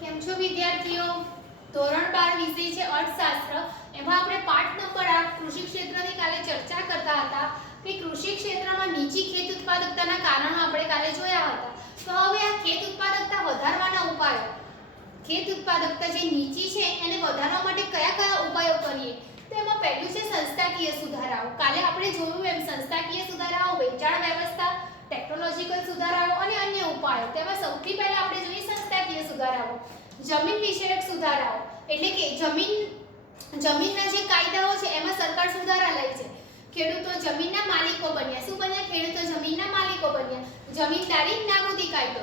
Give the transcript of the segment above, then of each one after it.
કેમ છો વિદ્યાર્થીઓ? ધોરણ 12 વિષય છે અર્થશાસ્ત્ર. એમાં આપણે પાઠ નંબર 8 કૃષિ ક્ષેત્રની કાલે ચર્ચા કરતા હતા કે કૃષિ ક્ષેત્રમાં નીચી ખેત ઉત્પાદકતાના કારણો આપણે કાલે જોયા હતા. તો હવે આ ખેત ઉત્પાદકતા વધારવાના ઉપાયો, ખેત ઉત્પાદકતા જે નીચી છે એને વધારવા માટે કયા કયા ઉપાયો કરીએ? તો એમાં પહેલું છે સંસ્થાકીય સુધારાઓ. કાલે આપણે જોયું એમ સંસ્થાકીય સુધારાઓ, વેચાણ વ્યવસ્થા, ટેકનોલોજીકલ સુધારાઓ અને અન્ય ઉપાયો. તેમાં સૌથી પહેલા આપણે જોઈએ સંસ્થાકીય સુધારાઓ. જમીન વિષયક સુધારાઓ એટલે કે જમીનના જે કાયદાઓ છે એમાં સરકાર સુધારા લે છે. ખેડૂતો જમીનના માલિકો બન્યા. શું બન્યા? ખેડૂતો જમીનના માલિકો બન્યા. જમીનદારી નાબૂદી કાયદો,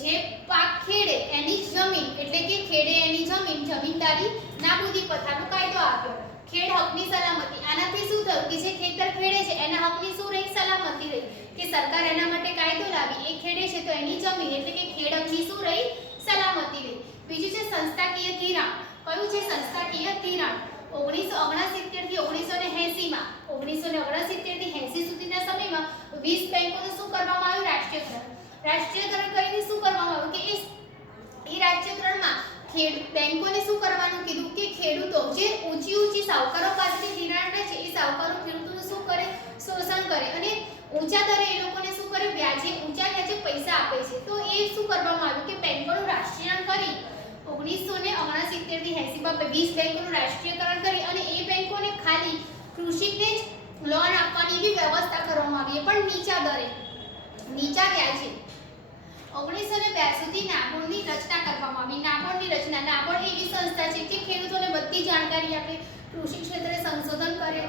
જે પાક ખેડે એની જમીન એટલે કે ખેડે એની જમીન, જમીનદારી નાબૂદી પથારનો કાયદો આવ્યો. ખેડ હકની સલામતી. આનાથી શું થયું કે જે ખેતર ખેડે છે એના હકની શું રહી? સલામતી રહી. કે સરકાર એના માટે કાયદો લાવી. એ ખેડે છે તો એની જમીન એટલે કે ખેડ હકની શું રહી? સલામતી રહી. બીજું છે સંસ્થાકીય ધિરાણ. કયું છે સંસ્થાકીય ધિરાણ? 1969 થી 1980 માં 1969 થી 80 સુધીના સમયમાં 20 બેંકોનું શું કરવામાં આવ્યું? રાષ્ટ્રીયકરણ. રાષ્ટ્રીયકરણ કરીને શું કરવામાં આવ્યું કે એ રાષ્ટ્રીયકરણમાં બેંકોને શું કરવાનું કીધું કે ખેડૂતો જે ઊંચી સાવકારો પાસેથી ધિરાણ લે છે એ સાવકારો ખેડૂતોનું શું કરે? શોષણ કરે અને ઊંચા દરે એ લોકોને શું કરે? ઊંચા વ્યાજે પૈસા આપે છે. તો એ શું કરવામાં આવ્યું કે બેંકોનું રાષ્ટ્રીયકરણ કરી 1969 થી 80 માં 20 બેંકોનું રાષ્ટ્રીયકરણ કરી અને એ બેંકોને ખાલી કૃષિને જ લોન આપવાની બી વ્યવસ્થા કરવામાં આવી, પણ નીચા દરે, નીચા વ્યાજે. 1982 થી નાબાર્ડની રચના કરવામાં આવી. નાબાર્ડની રચના, નાબાર્ડ એવી સંસ્થા છે જે ખેડૂતોને બધી જાણકારી આપે, કૃષિ ક્ષેત્રે સંશોધન કરે.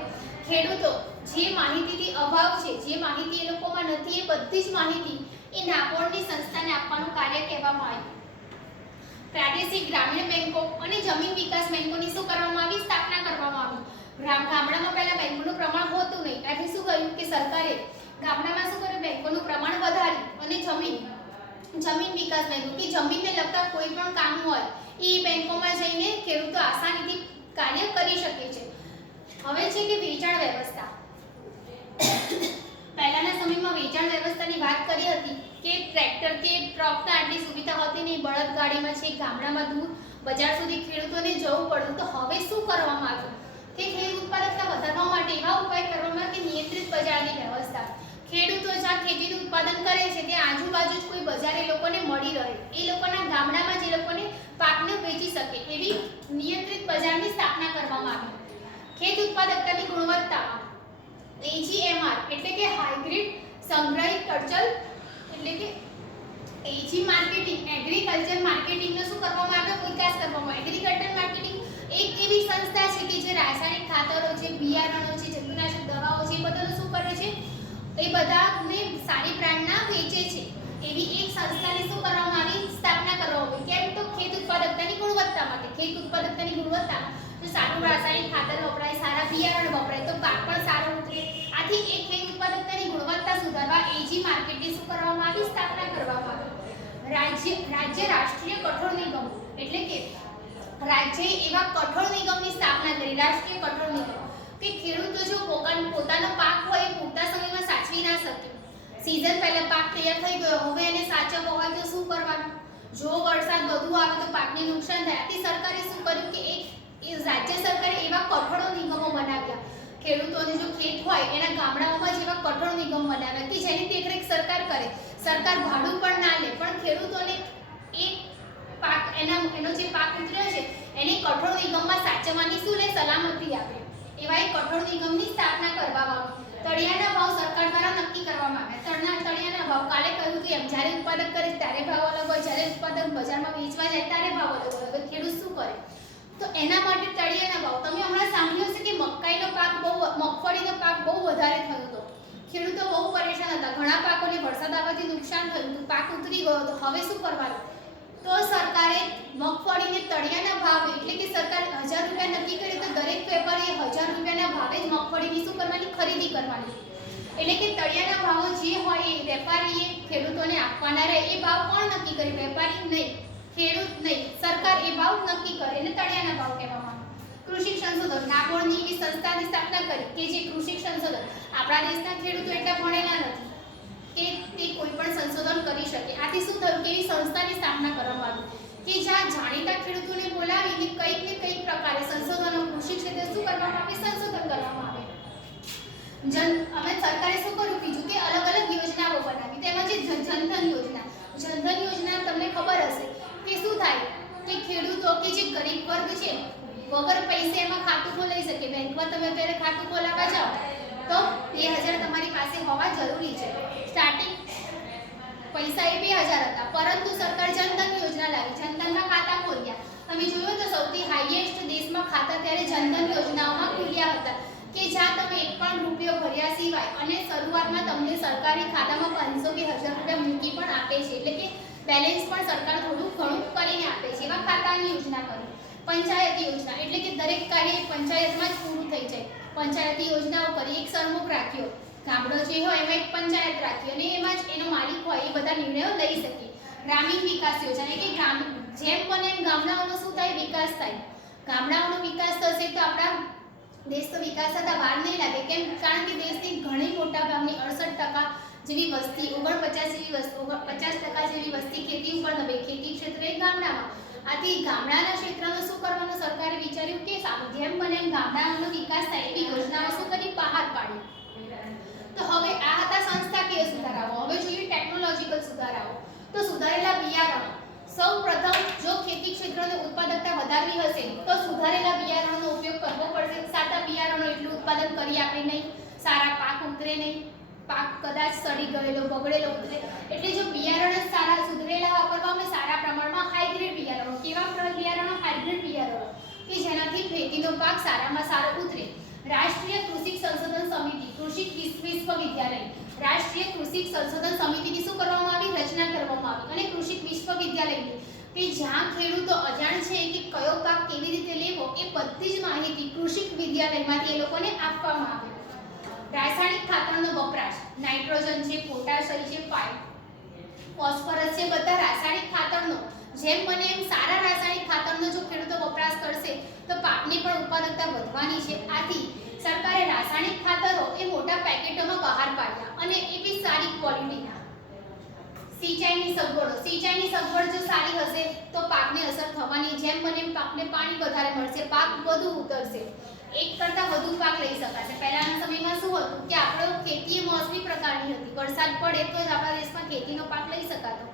ખેડૂતો જે માહિતીથી અભાવ છે, જે માહિતી એ લોકોમાં નથી, એ બધી જ માહિતી એ નાબાર્ડની સંસ્થાને આપવાનું કાર્ય કહેવામાં આવ્યું. પ્રાદેશિક ગ્રામીણ બેંકો અને જમીન વિકાસ બેંકોની શું કરવામાં આવી? સ્થાપના કરવામાં આવી. ગામડામાં પહેલા બેંકોનું પ્રમાણ હોતું નહીં, એટલે શું કર્યું કે સરકારે ગામડામાં શું કર્યું? બેંકોનું પ્રમાણ વધારી અને જમીન વિકાસ બેંકો કે જમીનને લગતા કોઈ પણ કામ હોય એ બેંકોમાં જઈને ખેડૂતો આસાનીથી કાર્ય કરી શકે છે. હવે છે કે વેચાણ વ્યવસ્થા. પહેલાના સમયમાં વેચાણ વ્યવસ્થાની વાત કરી હતી કે ટ્રેક્ટર કે ટ્રકના આટલી સુવિધા હતી નહીં, બળદગાડીમાં છે ગામડામાં દૂર બજાર સુધી ખેડૂતોને જવું પડતું. તો હવે શું કરવામાં આવ્યું કે ખેત ઉત્પાદકતા વધારવા માટે એવા ઉપાય કરવામાં કે નિયંત્રિત બજારની વ્યવસ્થા. ખેડૂતો જ્યાં ખેતીનું ઉત્પાદન કરે છે ત્યાં આજુબાજુ જ કોઈ બજાર એ લોકોને મળી રહે, એ લોકોના ગામડામાં જે લોકોને પાકને વેચી શકે એવી નિયંત્રિત બજારની સ્થાપના કરવામાં આવી. ખેત ઉત્પાદકતાની ગુણવત્તામાં AGMR એટલે કે હાઇબ્રિડ સંગ્રહિત કલ્ચર એટલે કે એજી માર્કેટિંગ, એગ્રીકલ્ચર માર્કેટિંગનો શું કરવામાં આવ્યો? વિકાસ કરવામાં. એગ્રીકલ્ચર માર્કેટિંગ એક એવી સંસ્થા છે કે જે રાસાયણિક ખાતરો છે, બિયારણો છે, જંતુનાશક દવાઓ છે, એ બધાનું શું કરે છે? એ બધાને સારી બ્રાન્ડના વેચે છે. એવી એક સંસ્થાને શું કરવામાં આવી? સ્થાપના કરવામાં આવી. કેમ? તો ખેત ઉત્પાદકતાની ગુણવત્તા માટે. ખેત ઉત્પાદકતાની ગુણવત્તા જો સારું રાસાયણિક ખાતર વપરાય, સારા બિયારણ વપરાય તો પાક પણ સારો ઉતરે. આથી એ ખેત ઉત્પાદકતાની ગુણવત્તા સુધારવા એજી માર્કેટની શું કરવામાં આવી? સ્થાપના કરવામાં આવી. રાજ્ય રાષ્ટ્રીય કઠોળ નિગમ એટલે કે રાજ્યએ એવા કઠોળ નિગમની સ્થાપના કરી. રાષ્ટ્રીય કઠોળ નિગમ કે ખેડૂતો જો પોતાનો પાક હોય એ પૂરતા સમયમાં સાચવી ના શકે. સીઝન પહેલા પાક તૈયાર થઈ ગયો, હવે એને સાચવવો હોય તો શું કરવાનું? જો વરસાદ વધુ આવે તો પાકને નુકસાન થાય. આથી સરકારે શું કર્યું કે રાજ્ય સરકારે એવા કઠોળ નિગમો બનાવ્યા. ખેડૂતોને જો ખેત હોય એના ગામડાઓમાં જેવા કઠોળ નિગમ બનાવ્યા કે જેની દેખરેખ સરકાર કરે. સરકાર ભાડું પણ ના લે, પણ ખેડૂતોને એ પાક એનો જે પાક ઉતર્યો છે એને કઠોળ નિગમમાં સાચવવાની શું લે? સલામતી આપે. એવા એક કઠોળ નિગમની સ્થાપના કરવામાં આવી. તળિયાના ભાવ સરકાર દ્વારા નક્કી કરવામાં આવ્યા. તળિયાના ભાવ કાલે કહ્યું કે એમ જ્યારે ઉત્પાદક કરે ત્યારે ભાવ અલગ હોય, જ્યારે ઉત્પાદક બજારમાં વેચવા જાય ત્યારે ભાવ અલગ હોય. હવે ખેડૂત શું કરે? તો એના માટે તળિયાના ભાવ. તમે હમણાં સાંભળ્યું હશે કે મગફળીનો પાક બહુ વધારે થયો હતો. ખેડૂતો બહુ પરેશાન હતા. ઘણા પાકોને વરસાદ આવવાથી નુકસાન થયું હતું, પાક ઉતરી ગયો હતો. હવે શું કરવાનું? તો સરકારે મગફળીને તળિયાના ભાવે એટલે કે સરકાર 1000 રૂપિયા નક્કી કરે તો દરેક વેપારીએ 1000 રૂપિયાના ભાવે જ મગફળીની શું કરવાની? ખરીદી કરવાની. એટલે કે તળિયાના ભાવો જે હોય એ વેપારીએ ખેડૂતોને આપવાના રહે. એ ભાવ કોણ નક્કી કરે? વેપારી નહીં, ખેડૂત નહીં, સરકાર એ ભાવ નક્કી કરે એને તળિયાના ભાવ કહેવામાં આવે. કૃષિ સંશોધન. નાબાર્ડની એવી સંસ્થાની સ્થાપના કરી કે જે કૃષિ સંશોધન. આપણા દેશના ખેડૂતો એટલા ભણેલા નથી કે તે કોઈ પણ સંશોધન કરી શકે. આથી શું થયું કે એવી સંસ્થાની સ્થાપના કરવામાં આવી કે જ્યાં જાણીતા ખેડૂતોને બોલાવીને કંઈક ને કંઈક પ્રકારે સંશોધનો કૃષિ ક્ષેત્રે શું કરવામાં આવે, સંશોધન કરવામાં આવે. અમે સરકારે શું કર્યું બીજું કે અલગ અલગ યોજનાઓ બનાવી. તેમાં જે જનધન યોજના તમને ખબર હશે કે શું થાય કે ખેડૂતો કે જે ગરીબ વર્ગ છે વગર પૈસે એમાં ખાતું ખોલાવી શકે. બેંકમાં તમે અત્યારે ખાતું ખોલાવવા જાઓ તો 2000 તમારી પાસે હોવા જરૂરી છે. સ્ટાર્ટિંગ પૈસા એ 2000 હતા, પરંતુ સરકાર જનધન યોજના લાવી, જનધનના ખાતા ખોલ્યા. તમે જોયું તો સૌથી હાઈએસ્ટ દેશમાં ખાતા ત્યારે જનધન યોજનાઓમાં ખોલ્યા હતા કે જ્યાં તમે એક પણ રૂપિયો ભર્યા સિવાય અને શરૂઆતમાં તમને સરકારી ખાતામાં 500 કે 1000 રૂપિયા મૂકી પણ આપે છે. એટલે કે બેલેન્સ પણ સરકાર થોડું ઘણું કરીને આપે છે. એવા ખાતાની યોજના કરી. પંચાયતી યોજના એટલે કે દરેક કાર્ય પંચાયતમાં જ પૂરું થઈ જાય. પંચાયતી યોજનાઓ કરી. એક સરમુખ રાખ્યો, ગામડો જે હોય એમાં એક પંચાયત રાખી અને એમાં જ એનો માલિક હોય એ બધા નિર્ણયો લઈ શકે. ગ્રામીણ વિકાસ યોજના કે જેમ બને એમ ગામડાઓનો શું થાય, વિકાસ થાય. ગામડાઓનો વિકાસ થશે તો આપણા દેશ તો વિકાસ થતા વાર નહીં લાગે. કેમ? કારણ કે દેશની ઘણી મોટા ભાગની 68% જેવી વસ્તી 50% જેવી વસ્તી ખેતી ઉપર નભે. ખેતી ક્ષેત્રે ગામડામાં. આથી ગામડાના ક્ષેત્રનો શું કરવાનું સરકારે વિચાર્યું કે જેમ બને એમ ગામડાઓનો વિકાસ થાય એવી યોજનાઓ શું કરી બહાર પાડી. તો હવે આ હતા સંસ્થાકીય સુધારાઓ. હવે જોઈએ ટેકનોલોજીકલ સુધારાઓ. તો સુધારેલા બિયારણો. સૌ પ્રથમ જો ખેતી ક્ષેત્રની ઉત્પાદકતા વધારવી હશે તો સુધારેલા બિયારણોનો ઉપયોગ કરવો પડશે. સાદા બિયારણો એટલું ઉત્પાદન કરી આપે નહીં, સારા પાક ઉતરે નહીં, પાક કદાચ સડી ગયેલો બગડેલો ઉતરે. એટલે જો બિયારણ સારા સુધરેલા વાપરવા અમે સારા પ્રમાણમાં હાઇબ્રિડ બિયારણો. કેવા બિયારણો? હાઇબ્રિડ બિયારણો કે જેનાથી ખેતીનો પાક સારામાં સારો ઉતરે. રાષ્ટ્રીય કૃષિ સંશોધન સમિતિ, કૃષિ વિશ્વવિદ્યાલય, રાષ્ટ્રીય કૃષિ સંશોધન સમિતિની શું કરવામાં આવી? રચના કરવામાં આવી. અને કૃષિ વિશ્વવિદ્યાલયની કે જ્યાં ખેડૂતો અજાણ છે કે કયો પાક કેવી રીતે લેવો એ બધી જ માહિતી કૃષિ વિદ્યાલયમાંથી એ લોકોને આપવામાં આવે. રાસાયણિક ખાતરનો વપરાશ. નાઇટ્રોજન છે, પોટાશ છે, ફોસ્ફરસ છે, બધા રાસાયણિક ખાતરનો જેમ બને એમ સારા રાસાયણિક ખાતરનો જો ખેડૂતો વપરાશ કરશે તો પાકની પણ ઉત્પાદકતા વધવાની છે. આથી સરકારે રાસાયણિક ખાતરો એ મોટા પેકેટોમાં બહાર પાડ્યા અને એ બી સારી ક્વોલિટીના. સિંચાઈની સગવડો. સિંચાઈની સગવડ જો સારી હશે તો પાકને અસર થવાની. જેમ બને એમ પાકને પાણી વધારે મળશે, પાક વધુ ઉતરશે, એક કરતાં વધુ પાક લઈ શકાશે. પહેલાના સમયમાં શું હતું કે આપણો ખેતી મોસમી પ્રકારની હતી. વરસાદ પડે તો જ આપણા દેશમાં ખેતીનો પાક લઈ શકાતો.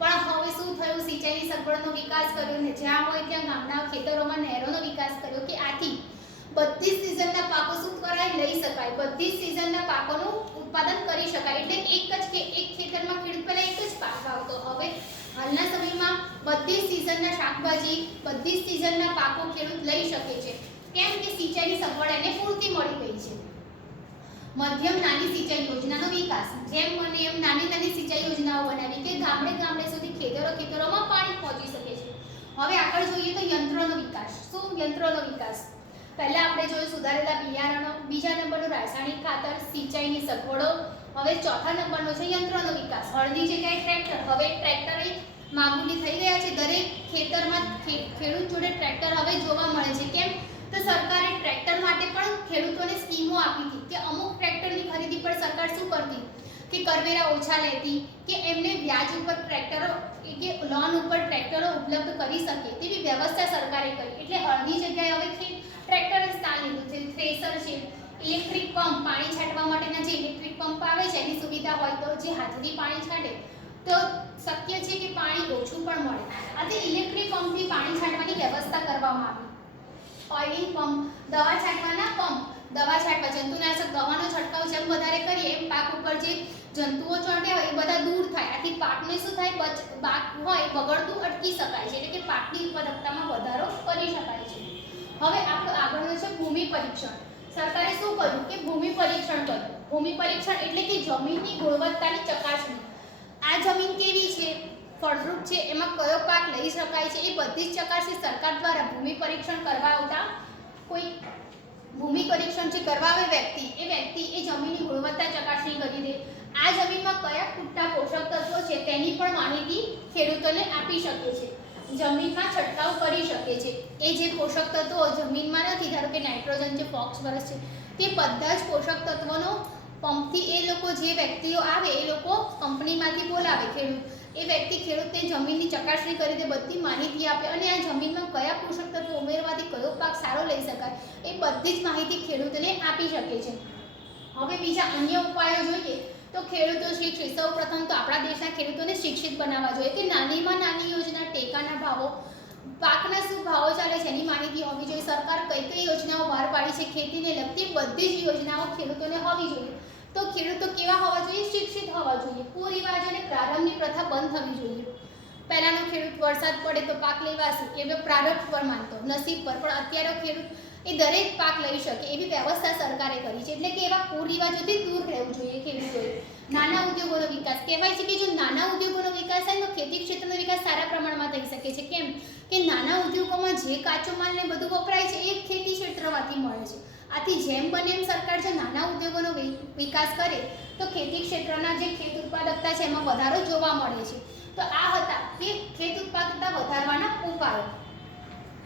પણ હવે શું થયું? સિંચાઈની સગવડનો વિકાસ કર્યો ને જ્યાં હોય ત્યાં ગામના ખેતરોમાં નહેરોનો વિકાસ કર્યો કે આથી બધી જ સિઝનના પાકો શું કરાય? લઈ શકાય. બધી જ સિઝનના પાકોનું ઉત્પાદન કરી શકાય. એટલે એક ખેતરમાં ખેડૂત પહેલા એક જ પાક વાવતો. હવે હાલના સમયમાં બધી જ સિઝનના શાકભાજી, બધી જ સિઝનના પાકો ખેડૂત લઈ શકે છે. કેમ કે સિંચાઈની સગવડ એને પૂરતી મળી ગઈ છે. મધ્યમ નાની સિંચાઈ યોજનાનો વિકાસ. જેમ બને એમ નાની નાની સિંચાઈ યોજનાઓ બનાવી કે ગામડે સુધી ખેતરોમાં પાણી પહોંચી શકે છે. હવે આગળ જોઈએ તો યંત્રોનો વિકાસ. શું યંત્રોનો વિકાસ? પહેલા આપણે જોયું સુધારેલા બિયારણો, બીજા નંબરનું રાસાયણિક ખાતર, સિંચાઈની સગવડો. હવે ચોથા નંબરનો છે યંત્રોનો વિકાસ. હળની જગ્યાએ ટ્રેક્ટર. હવે ટ્રેક્ટર એક મામૂલી થઈ ગયા છે. દરેક ખેતરમાં ખેડૂત જોડે ટ્રેક્ટર હવે જોવા મળે છે. કેમ? તો સરકારે ટ્રેક્ટર માટે પણ ખેડૂતોને સ્કીમો આપી હતી કે અમુક ટ્રેક્ટરની ખરીદી પર સરકાર શું કરતી કે કરવેરા ઓછા લેતી કે એમને વ્યાજ ઉપર ટ્રેક્ટરો કે લોન ઉપર ટ્રેક્ટરો ઉપલબ્ધ કરી શકે તેવી વ્યવસ્થા સરકારે કરી. એટલે હળની જગ્યાએ હવે ટ્રેક્ટર જ સ્થાન લીધું છે. થ્રેસર છે, ઇલેક્ટ્રિક પંપ, પાણી છાંટવા માટેના જે ઇલેક્ટ્રિક પંપ આવે છે એની સુવિધા હોય તો જે હાથથી પાણી છાંટે તો શક્ય છે કે પાણી ઓછું પણ મળે. આથી ઇલેક્ટ્રિક પંપથી પાણી છાંટવાની વ્યવસ્થા કરવામાં આવી. ઓઇલિંગ પંપ, દવા છાંટવાના પંપ, દવા છાંટવા જંતુનાશક દવાનો છંટકાવ જેમ વધારે કરીએ એમ પાક ઉપર જે જંતુઓ ચોંટે હોય એ બધા દૂર થાય. આથી પાકને શું થાય? પાક હોય બગડતું અટકી શકાય છે. એટલે કે પાકની ઉત્પાદકતામાં વધારો કરી શકાય છે. હવે આગળનો છે ભૂમિ પરીક્ષણ. સરકારે શું કર્યું કે ભૂમિ પરીક્ષણ કર્યું. ભૂમિ પરીક્ષણ એટલે કે જમીનની ગુણવત્તાની ચકાસણી. આ જમીન કેવી છે, ફળદ્રુપ છે, એમાં કયો પાક લઈ શકાય છે એ બધી જ ચકાસણી સરકાર દ્વારા ભૂમિ પરીક્ષણ કરવા આવતા કોઈ ભૂમિ પરીક્ષણ જે કરવા આવે વ્યક્તિ એ જમીનની ગુણવત્તા ચકાસણી કરી દે. આ જમીનમાં કયા ખૂટતા પોષક તત્વો છે તેની પણ માહિતી ખેડૂતોને આપી શકે છે. જમીનમાં છંટકાવ કરી શકે છે. એ જે પોષક તત્વો જમીનમાં નથી, ધારો કે નાઇટ્રોજન છે, ફોસ્ફરસ છે, તે બધા જ પોષક તત્વોનો પંપથી એ લોકો જે વ્યક્તિઓ આવે એ લોકો કંપનીમાંથી બોલાવે ખેડૂત, એ વ્યક્તિ ખેડૂતને જમીનની ચકાસણી કરી દે, બધી માહિતી આપે અને આ જમીનમાં કયા પોષક તત્વો ઉમેરવાથી કયો પાક સારો લઈ શકાય એ બધી જ માહિતી ખેડૂતને આપી શકે છે. હવે બીજા અન્ય ઉપાયો જોઈએ તો ખેડૂતો શિક્ષિત. સૌ પ્રથમ તો આપણા દેશના ખેડૂતોને શિક્ષિત બનાવવા જોઈએ કે નાનીમાં નાની યોજના, ટેકાના ભાવો, પાકના શું ભાવો ચાલે છે એની માહિતી હોવી જોઈએ. સરકાર કઈ કઈ યોજનાઓ બહાર પાડી છે ખેતીને લગતી બધી જ યોજનાઓ ખેડૂતોને હોવી જોઈએ. તો ખેડૂતો કેવા હોવા જોઈએ? શિક્ષિત હોવા જોઈએ. કુરિવાજ અને પ્રારંભની પ્રથા બંધ થવી જોઈએ. પહેલાનો ખેડૂત વરસાદ પડે તો પાક લેવાશે એ પ્રારંભ પર માનતો, નસીબ પર, પણ અત્યારે ખેડૂત એ દરેક પાક લઈ શકે એવી વ્યવસ્થા સરકારે કરી છે. એટલે કે એવા કુરિવાજોથી દૂર રહેવું જોઈએ ખેડૂતોએ. નાના ઉદ્યોગોનો વિકાસ. કહેવાય છે કે જો નાના ઉદ્યોગોનો વિકાસ થાય તો ખેતી ક્ષેત્રનો વિકાસ સારા પ્રમાણમાં થઈ શકે છે. કેમ કે નાના ઉદ્યોગોમાં જે કાચો માલ ને બધું વપરાય છે એ ખેતી ક્ષેત્રમાંથી મળે છે. આથી જેમ બને એમ સરકાર જો નાના ઉદ્યોગોનો વિકાસ કરે તો ખેતી ક્ષેત્રના જે ખેત ઉત્પાદકતા છે એમાં વધારો જોવા મળે છે. તો આ હતા કે ખેત ઉત્પાદકતા વધારવાના ઉપાયો.